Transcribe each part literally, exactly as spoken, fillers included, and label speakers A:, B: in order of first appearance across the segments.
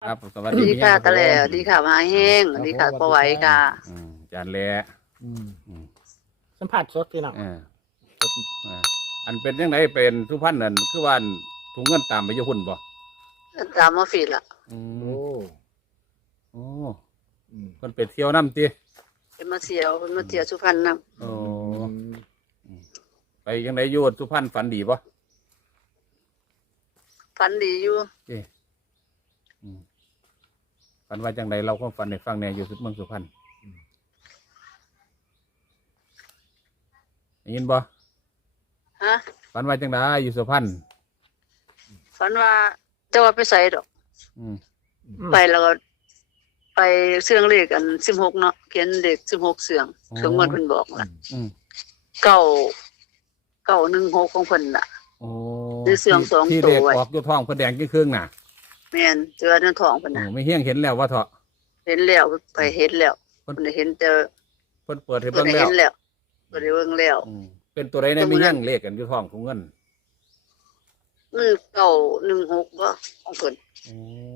A: ครับสวัส
B: ดี
A: ดี
B: ค่ะ
A: รับ
B: ตะแหล่ดีค่ะมาแห้งดีค่ะปอไหวค่ะ
A: อืมจานแหล่
C: อืม
A: อืม
C: สัมผัสสดพี่น้อง
A: เอออ่าอันเป็นยังไงเป็นสุพรรณนั่นคือว่าถุงเงินตามไปอยุหุ่นบ่
B: ตามมาฟีดละ
A: อื
C: โอ้
A: มโอ้
C: อืม
A: คนไปเที่ยวน้ำติ
B: เป็นมาเที่ยวเป็นมาเที่ยวสุพรรณนะ
A: โอ้
C: อืม
A: ไปยังไงอยู่สุพรรณฝันดีบ่
B: ฝันดีอยู่
A: เจ้อืมฝันว่าจังไดเราก็ฝันในฟังแหน่อยู่เมืองสุพรรณได้ยินบ่
B: ฮะ
A: ฝันว่าจังไดอยู่สุพรรณ
B: ฝันว่าจะว่าไปใส่ดอก
A: อืม
B: ไปแล้วก็ไปเสื่องเลขกันสิบหกเนาะเขียนเลขสิบหกเสื่องเสื่องมันเพิ่นบอกล่ะ
A: อืม
B: เก้าเก้าหนึ่งหกของเพิ่นน่ะ
A: โอ้
B: ได้เสื่อมสอง
A: ที่
B: ตัว
A: เด็ก
B: ไว้
A: ออกอยู่ท้องเพิ่นแดงกี่ครึ่งน่ะ
B: แม่นเจอในท้องเพิ่น
A: โอ้
B: น่ะ
A: ไม่เฮี้ยงเห็นแล้วว่าเถาะ
B: เห็นแล้วไปเห็นแล้ว
A: เพิ่น
B: เพิ่นได้เห็นเจอ
A: เพิ่นเปิดให้
B: เพิ่
A: เบิ่
B: น
A: ง
B: ได้
A: แล้
B: เห็
A: วน
B: แล้วเพิ่นได้เบิ่งแล้ว
A: อืมเป็นตัวใดในไม่เฮี้ยงเลขกันอยู่ท้องถุงเงิน
B: มันเก้าหนึ่งหกบ่ของเพิ่น
A: โอ้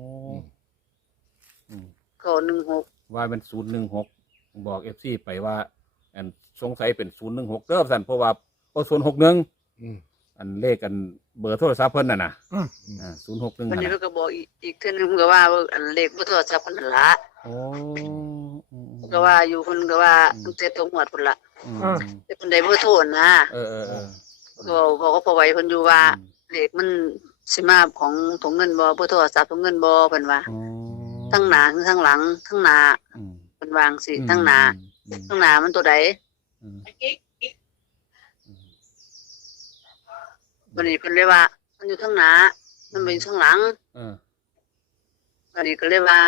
A: อืม
B: เก้าหนึ่งหก
A: ว่าเป็นศูนย์หนึ่งหกบอกเอฟซีไปว่า อันสงสัยเป็นศูนย์หนึ่งหกเด้อสั่นเพราะว่าโอ้ศูนย์หกหนึ่ง
C: อืม
A: อันเลขกันเบอร์โทรศัพท์เพิ่นน่ะนะ
C: อืม
A: อ่าศูนย์หกหนึ่ง
B: วันนี้
A: น่ะ
B: เพิ่นก็บอกอีกอีกเทื่อนึงเพิ่นก็ว่าว่าอันเลขบ่โทรศัพท์เพิ่นนั่นล่ะ
A: โอ้อืม
B: เพิ่นก็ว่าอยู่เพิ่นก็ว่าตั้งแต่ตรงหวดพุ่นล่ะ
A: อืม
B: แต่เพิ่นได้เบ่โทรนะ
A: เออเออเออ
B: เพิ่นก็บอกว่าพอไหวเพิ่นอยู่ว่าเลขมันสิมาของถุงเงินบ่บ่โทรศัพท์ถุงเงินบ่เพิ่นว่า
A: อืม
B: ทั้งหน้าทั้งหลังทั้งหน้า
A: อืม
B: เพิ่นวาจั่งสิทั้งหน้า
A: อืม
B: ทั้งหน้ามันตัวใด
A: อืม
B: วันนี้เพิ่นเลยว่า มันอยู่ทั้งหน้ามันบ่อยู่ทั้งหลัง
A: เออ
B: วันนี้ก็เลยว่า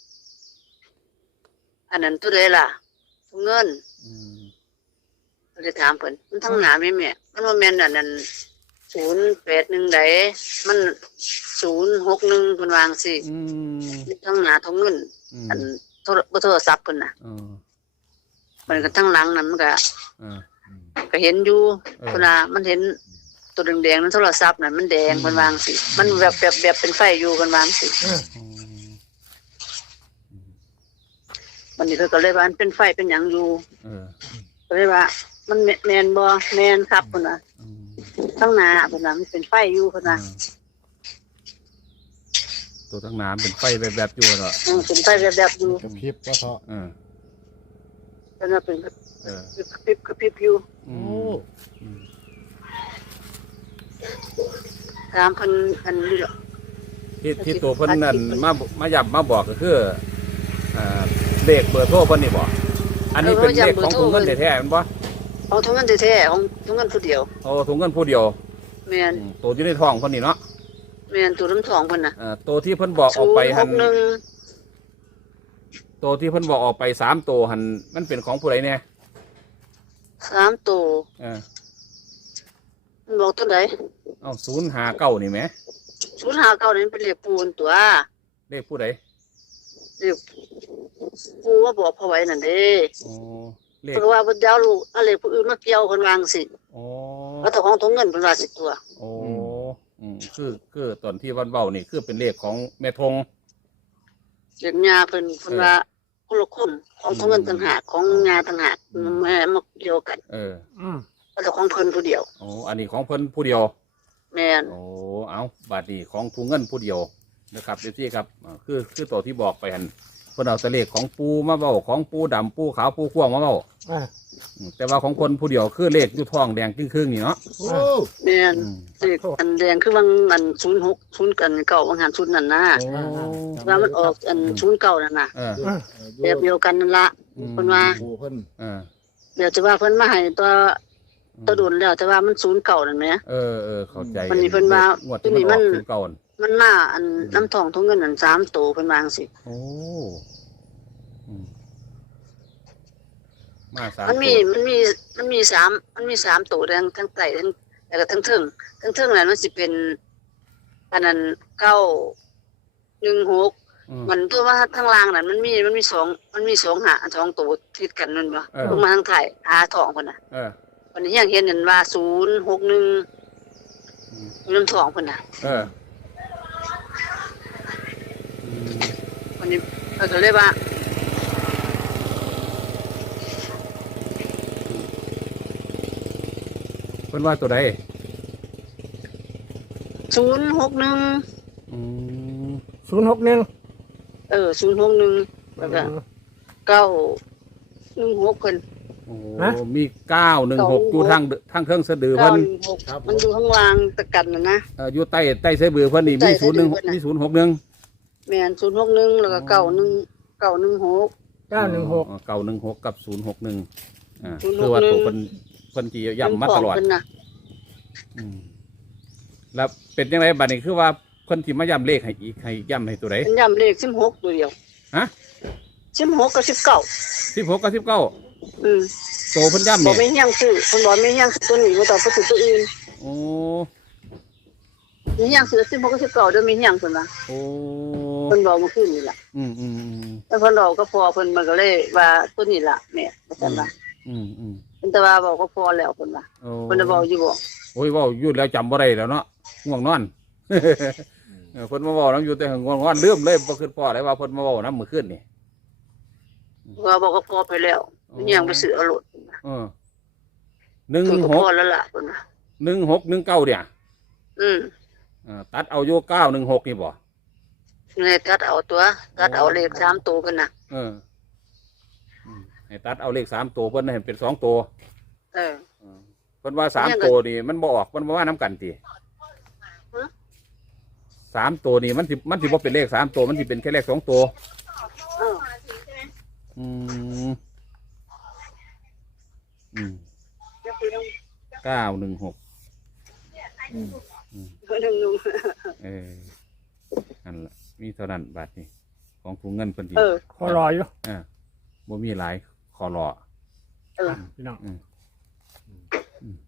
B: อันนั้นตัวใดล่ะถุงเงิน
A: อืม
B: ก็เลยถามเพิ่นมันทั้งหน้าแม่แม่มันบ่แม่นอันนั้นศูนย์แปดหนึ่งใดมันศูนย์หกหนึ่งเพิ่นวาจั่งสิ
A: อืม
B: ทั้งหน้าทั้งเงิน
A: อืม
B: อันโทรบ่โทรศัพท์เพิ่นน่ะ
A: เออ
B: มันก็ทั้งหลังนั้นมันก็
A: เออ
B: ก็เห็นอยู่
A: เออ
B: เพิ่นว่ามันเห็นตัวแดงๆนั้นโทรศัพท์นั่นมันแดง
A: อืม
B: เพิ่นวาจั่งสิมันแบบแบบแบบเป็นไฟอยู่เพิ่นวาจั่งสิ
C: อืม
A: อืม
B: วันนี้เพิ่นก็เลยว่ามันเป็นไฟเป็นหยังอยู่
A: เออ
B: ก็เลยว่า มันแมแม่นบ่แม่นครับเพิ่นว่า
A: อืม
B: ข้างหน้าเพิ่นว่ามันเป็นไฟอยู่เพิ่นว่า
A: ตัวทั้งน้ำเป็นไฟแบบแบบอยู่เหรอ
B: อืมเป็นไฟแบบแบบอยู่
C: กระพริบว่าเพราะ
A: เออ
B: เพิ่นว่าเป็น
A: เออ
B: กระพริบกระพริบอยู่
A: อื
C: โอ้
A: มอืม
B: ถามเพิ่นอันนี้ดอก
A: ที่ที่ตัวเพิ่นนั่นมามาหยับมาบอกก็คืออ่าเลขเบอร์โทรเพิ่นนี่บ่อันนี้เป็นเลขของถุงเงินแท้ๆแมันบ่
B: เอาถุงเงินแท้ๆของถุงเงินผู้เดียว
A: โอ้ถุงเงินผู้เดียว
B: แม่น
A: อืมตัวอยู่ในท้องเพิ่นนี่เนาะ
B: แม่นตัวน้ำทองเพิ่นน่ะ
A: เอ่อตัวที่เพิ่นบอกออกไปหัน
B: ศูนย์หกหนึ่ง
A: ตัวที่เพิ่นบอกออกไปสามตัวหันมันเป็นของผู้ใดเนี่ย
B: สามตัว
A: เออ
B: มันบอกตัวใด
A: เอ้าศูนย์หาเก้านี่แหม
B: ศูนย์ห้าเก้านี่มันเป็นเลขปูนตัว
A: เลขผู้ใด
B: เลขปูว่าบอกพอไหวนั่นเด้
A: โอ้เลข
B: เพราะว่าเพิ่นจะเอาลูกเอาเลขผู้อื่นมาเกี่ยวเพิ่นวาจั่งสิ
A: โอ้
B: แล้วแต่ของถุงเงินเพิ่นว่าสิตัว
A: โอ้อืมคือคือตอนที่วันเบ้านี่คือเป็นเลขของแม่ทง
B: เลขญาเพิ่นเพิ่นว่าคนละคนของถุงเงินต่างหากของญาต่างหากแม่มาเกี่ยวกัน
A: เออ
C: อืม
B: แล้วแต่ของเพิ่นผู้เดียว
A: โอ้อันนี้ของเพิ่นผู้เดียว
B: แม่น
A: โอ้ เอาบาทนี้ของถุงเงินผู้เดียวนะครับเดี๋ยวที่ครับอ่าคือ คือตัวที่บอกไปหันเพิ่นเอาแตะเลขของปูมาเบ้าของปูดำปูขาวปูข่วงมาเบ้า
C: อ่า
A: อืมแต่ว่าของคนผู้เดียวคือเลขอยู่ท้องแดงครึ่งๆนี่เนาะ
C: โอ้
B: แม่น
A: อืม
B: เลขอันแดงคือวังอันศูนย์หกศูนย์กันเก่าวังหันศูนย์นั่นนะ
A: โอ้
B: ว่ามันออกอันศูนย์เก่านั่นน่ะ
A: เออ
B: แบบเดียวกันนั่นละ
A: อืม
B: เพิ่นว่า
C: โอ้เพิ่น
A: เออ
B: เดี๋ยวจะว่าเพิ่นมาให้ตัวตัวดุนแล้วแต่ว่ามันศูนย์เก่านั่นแหม
A: เออเออเข้าใจ
B: วันนี้เพิ่นว่า
A: งวดที่มัน
B: ตัวนี้มั
A: อน อกศูนย์เก่าน่ะ
B: มันมาอันน้ำทองทงเงินอันสามโตเพิ่นวาจั่งสิ
A: โอ้อืมมาสาม
B: มันมี
A: ตัว
B: มันมีมันมีสามมันมีสามโตทั้งทั้งใต้ทั้งแล้วก็ทั้งเทิงทั้งเทิงนั้นมันสิเป็นอันนั้นเก้าหนึ่งหก
A: อืม
B: มันตัวว่าทางล่างนั่นมันมีมันมีสองมันมีสองหาสองตัวติดกันนั่นบ่
A: เออ
B: ลงมาทางไทยหาทองเพิ่นน่ะ
A: เออ
B: วันนี้ยังเห็นนั่นว่าศูนย์หกหนึ่ง
A: อืม
B: อยู่น้ำทองเพิ่นน่ะ
A: เอออืม
B: วันนี้เขาก็เลยว่า
A: เพิ่นว่าตัวใด
B: ศูนย์หกหนึ่ง
A: อืม
C: ศูนย์หกหนึ่ง
B: เออศูนย์หกหนึ่งแล้วก็เก้าหนึ่งหกคน
A: โอ้มีเก้าหนึ่งหกอยู่ทางทางเครื่องสะดือ
B: เก้า
A: เพิ่น
B: หนึ่งหกมันอยู่ข้างล่างตะกันนะนะ
A: เอ่ออยู่ใต้ใต้สะดือเพิ่นนี่มีศูนย์หนึ่งมีศูนย์หกหนึ่ง
B: แม่นศูนย์หกหนึ่งแล้วก็เก้าหนึ่งเก้าหนึ่งหก
C: เก้าหนึ่งหก
A: เก้าหนึ่งหกกับศูนย์หกหนึ่งอ่า
B: ศูนย์หกหนึ่ง
A: คือว่าตัวเพิ่นเพิ่นจีย้ำมาตลอด
B: เป็นของเพิ่นน่ะ
A: อืมแล้วเป็นยังไงบัดนี้คือว่าเพิ่นที่มาย้ำเลขให้อีกให้ย้ำให้ตัวใด
B: เป็นย่ำเลขสิบหกตัวเดียว
A: ฮะ
B: สิบหกกับสิบเก้า
A: สิบหกกับสิบเก้า
B: อืม
A: โตเพิ่นย้ำ
B: บอ
A: นี่
B: กไม่ยังซื้อคนบอกไม่ยังซื้อตัวนี้มาต่อไปซื้อตัวอื่น
A: โอ้
B: ไม่ยังซื้อสิบหกกับสิบเก้าเดี๋ยวไม่ยังคนละ
A: โอ้
B: คนบอกเมื่อคืนนี่แหละ
A: อืมอืมอืม
B: แล้วคนเราก็พอเพิ่นมันก็เลยว่าตัวนี้ล่ะแม่ว่าซั่นว่า
A: อืมอืม
B: เพิ่นแต่ว่าบอกก็พอแล้วเพิ่นว่า
A: โอ้
B: เพิ่นได้บอกอยู่บ่
A: โอ้ยเว่าอยู่แล้วจำบ่ได้แล้วเนาะง่วงนอน เออเพิ่นมาเว้านํอยู่แต่ง่วงนอนลืมเลยบ่คิดพอเลยว่าเพิ่นมาเว้านํมื้อคืนนี่
B: ว่าบอกก็พอไปแล้วไม่ยังไปซื้อเอารถ
A: เออหนึ่ง
B: เพิ่นก็
A: ห
B: พ
A: ก
B: อแล้วล่ะเพิ่นว่า
A: หนึ่งหกหนึ่งเก้าเนี่ย
B: อืม
A: อ่าตัดเอาอยู่เก้าหนึ่งหกนี่บ่
B: เลยตัดเอาตัวตัดเอาเลขสามตัวเพิ่นน่ะ
A: เอออืมให้ตัดเอาเลขสามตัวเพิ่นให้เป็นสองตัว
B: เออ
A: เออเพิ่นว่าสาม
B: ยังไง
A: ตัวนี่มันบ่ออกมันบ่ว่าน้ำกันติ
B: ฮะ
A: สามตัวนี่มันสิมันสิบ่เป็นเลขสามตัวมันสิเป็นแค่เลขสองตัว
B: เออ
A: อืมอืมเก้าหนึ่งหก
C: อืม
B: เพิ่นนุ่ม
A: เออนั่นล่ะมีเท่านั้นบาทนี่ของถุงเงินเพิ่นดี
B: ๆเออ
C: ขอรออยู่
A: อ่าบ่มีหลายขอรอ
B: เออ
C: พี่น้อง
A: อืมอืม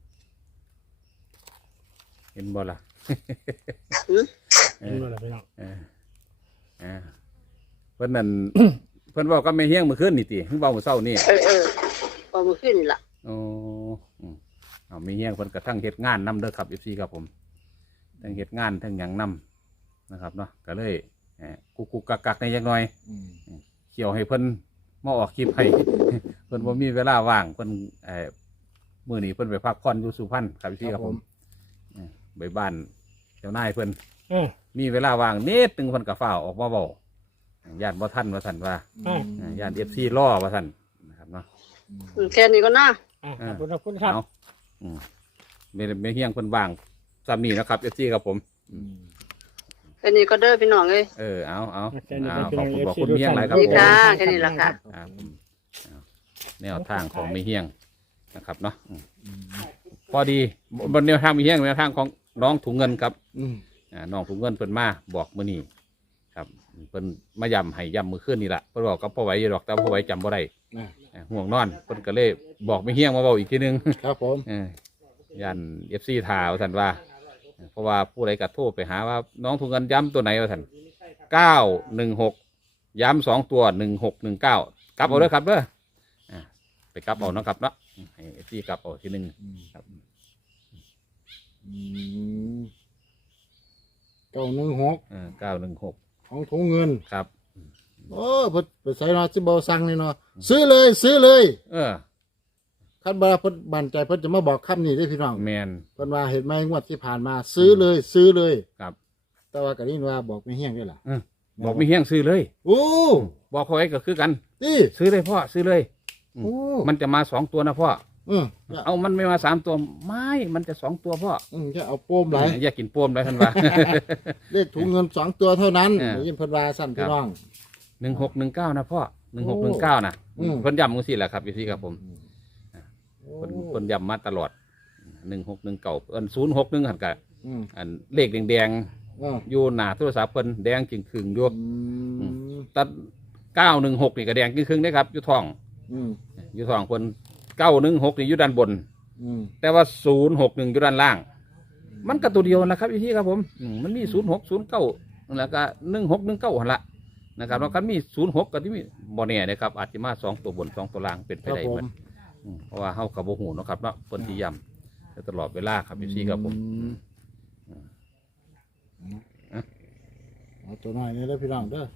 A: เห็นบ่ล่ะ
B: หือ
A: เอ
C: เห็น
A: อ
C: บ่ล่ะพี่น้อง
A: เออเออเพิ่นนั่น เพิ่นเว้ากับแม่เฮียงเมื่อคืนนี่ติเพิ่นเว้าเมื่อเช้านี่
B: เออเออพอมื้อคืนนี่ล่ะ
A: โอ้อืมเอาแม่เฮียงเพิ่นก็ทั้งเฮ็ดงานนํเด้อครับ เอฟ ซี ครับผมทั้งเฮ็ดงานทั้งหยังนํนะครับเนาะก็เลยเอ่อกุกกุกกักกักในจักหน่อย
C: อืม
A: เกี่ยวให้เพิ่นมาออกคลิปให้ เพิ่นบ่มีเวลาว่างเพิ่นเอ่อมื้อนี้เพิ่นไปพักผ่อนอยู่สุพรรณครับพี่ครับผมเออไปบ้านเจ้านายเพิ่น
C: อืม
A: มีเวลาว่างนิดนึงเพิ่นก็ฟ้าวออกมาเว้าย่านบ่ทันว่าซั่นว่า
C: อืม
A: เอ่อย่าน เอฟ ซี รอว่าซั่นนะครับเนาะ
B: อืมแค่นี้ก็น่า
C: อ่ะขอบคุณขอบคุณครับ
A: เอาอืมแม่แม่เฮียงเพิ่นว่างซ้ำนี้นะครับ เอฟ ซี ครับผม
C: อืม
B: แค่นี้ก็เด้อพี่น้องเอ้ย
A: เออเอาเอา
C: แค่นี้
A: เอา
C: ก็
A: ขอบคุณ
C: พี่น้อง
A: บอกคุณเฮียงหลายครับ
B: สวัสดี
A: ผม
B: ค่ะแค่นี้ล่ะค่ะ
A: ครับผมเอาแนวทางของแม่เฮียงนะครับเนาะอืม
C: อืม
A: พอดีบนแนวทางแม่เฮียงแนวทางของน้องถุงเงินครับ
C: อืม
A: อ่าน้องถุงเงินเพิ่นมาบอกมื้อนี้ครับเพิ่นมาย้ำให้ย้ำมื้อคืนนี่ล่ะเพิ่นบอกกับพ่อไหวอยู่ดอกแต่พ่อไหวจำบ่ได้
C: อ่ะ
A: อ่าห่วงนอนเพิ่นก็เลยบอกแม่เฮียงมาเว้าอีกทีนึง
C: ครับผม
A: เออย่าน เอฟ ซี ทาว่าซั่นว่า เพราะว่าผู้ใดก็โทรไปหาว่าน้องถุงเงินย้ำตัวไหนว่าซั่นเก้าหนึ่งหกย้ำสองตัวหนึ่งหกหนึ่งเก้ากลับเอาเด้อครับเด้ออ่าไปกลับเอาเนาะครับเนาะให้ เอฟ ซี กลับเอาทีนึง
C: อืม
A: ครับ
C: อืมเก้าหนึ่งหก
A: เออเก้าหนึ่งหก
C: ของถุงเงิน
A: ครับ
C: โอ้เพิ่นไปใส่เนาะสิบ่สั่งนี่เนาะซื้อเลยซื้อเลย
A: เออ
C: คันบ่เพิ่นมั่นใจเพิ่นจะมาบอกคำนี้เด้อพี่น้อง
A: แมน
C: เพิ่นว่าเห็นไหมงวดที่ผ่านมา ซื้อเลย ซื้อเลย
A: ครับ
C: แต่ว่าก็นี่ว่าบอกไม่เฮี้ยงด้วยล่ะ
A: เออบอกไม่เฮี้ยงซื้อเลย
C: โอ้
A: บอกพ่อไว้ก็คือกัน
C: นี่
A: ซื้อเลยพ่อซื้อเลย อืม
C: โอ้
A: มันจะมาสองตัวนะพ่อ
C: เออ
A: เอามันไม่มาสามตัวไม่มันจะสองตัวพ่อ
C: อืมจะเอาโป้มไหลาย
A: อย่ากินโป้มเลยท่านว่า
C: เลขถุงเงินสองตัวเท่านั้น
A: เออ
C: ได้ยินเพิ่นว่าสั่นพี่น้อง
A: หนึ่งหกหนึ่งเก้านะพ่อหนึ่งหกหนึ่งเก้านะ
C: อืม
A: เพิ่นย้ำมือสิแหละครับพี่ครับผม
C: โอ้
A: เพิ่นเพิ่นย้ำมาตลอดหนึ่งหกหนึ่งเก้าอันศูนย์หกหนึ่งหันกะ
C: อืม
A: อันเลขแดง
C: เออ
A: ๆอยู่หน้าโทรศัพท์เพิ่นแดงจริงครึ่งอยู่
C: อืม
A: ตัดเก้าหนึ่งหกนี่ก็แดงจริงครึ่งได้ครับอยู่ท้อง
C: อืม
A: อยู่ท้องเพิ่นเก้าหนึ่งหกนี่อยู่ด้านบน
C: อืม
A: แต่ว่าศูนย์หกหนึ่งอยู่ด้านล่าง มันก็ตัวเดียวนะครับพี่ครับผมอืมมันมีศูนย์หกศูนย์เก้าแล้วก็หนึ่งหกหนึ่งเก้าหันละนะครับแล้วคันมีศูนย์หกกับที่มีบ่แน่นะครับอาจจะมาสองตัวบนสองตัวล่างเป็นไป
C: ครับ
A: ได้
C: ผ
A: เหมื
C: ม
A: อนอืมเพราะว่าเฮากับโบหูเนาะครับเนาะเพิ่นที่ย้ำตลอดเวลาครับพี่ครับผม
C: อืมเอาตัวน้อยนี่เด้อพี่น้องเด้อ
A: เอา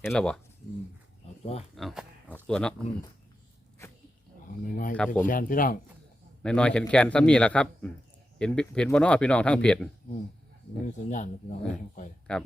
A: เห็นแล้วบ่
C: อืมเอาตัว
A: เอาเอาตัวเนาะ
C: อืมเอาน้อยๆ
A: ครับผม
C: แขนพี่น้อง
A: น้อยๆแขนๆซ้ำนี่แหละครับอืมเห็นเห็นบ่เนาะพี่น้องทั้งเพจ
C: อืมมีสัญญาณนะพี่น้อง
A: อืม
C: ให้ไป
A: ครับ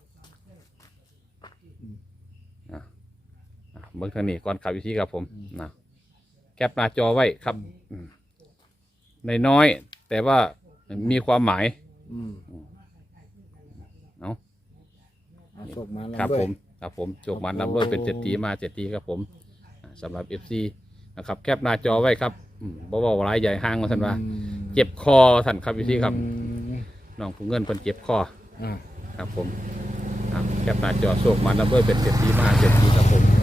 A: อ่ะอ่ะเบิ่งทางนี้ก่อนขับวิธีครับผมนะแคปหน้าจอไว้ครับในน้อยๆแต่ว่ามีความหมาย
C: อืม
A: เนาะ
C: เอาโชคมาแล้ว
A: ครับ
C: ด้วย
A: ผมครับผมโจกมันนำด้วยเป็นเจ็ดทีมาเจ็ดทีครับผมอ่าสำหรับเอฟซีนะครับแคปหน้าจอไว้ครับอืมบ่บ่ร้ายใหญ่ห้างมาท่านว่า
C: อืม
A: เจ็บคอท่านครับวิธีครับ
C: อืม
A: น้องผู้เงินเพิ่นเจ็บคอ
C: อ่า
A: ครับผมอ่ะแคปหน้าจอโชคมันนำด้วยเป็นเจ็ดทีมาเจ็ดทีครับผม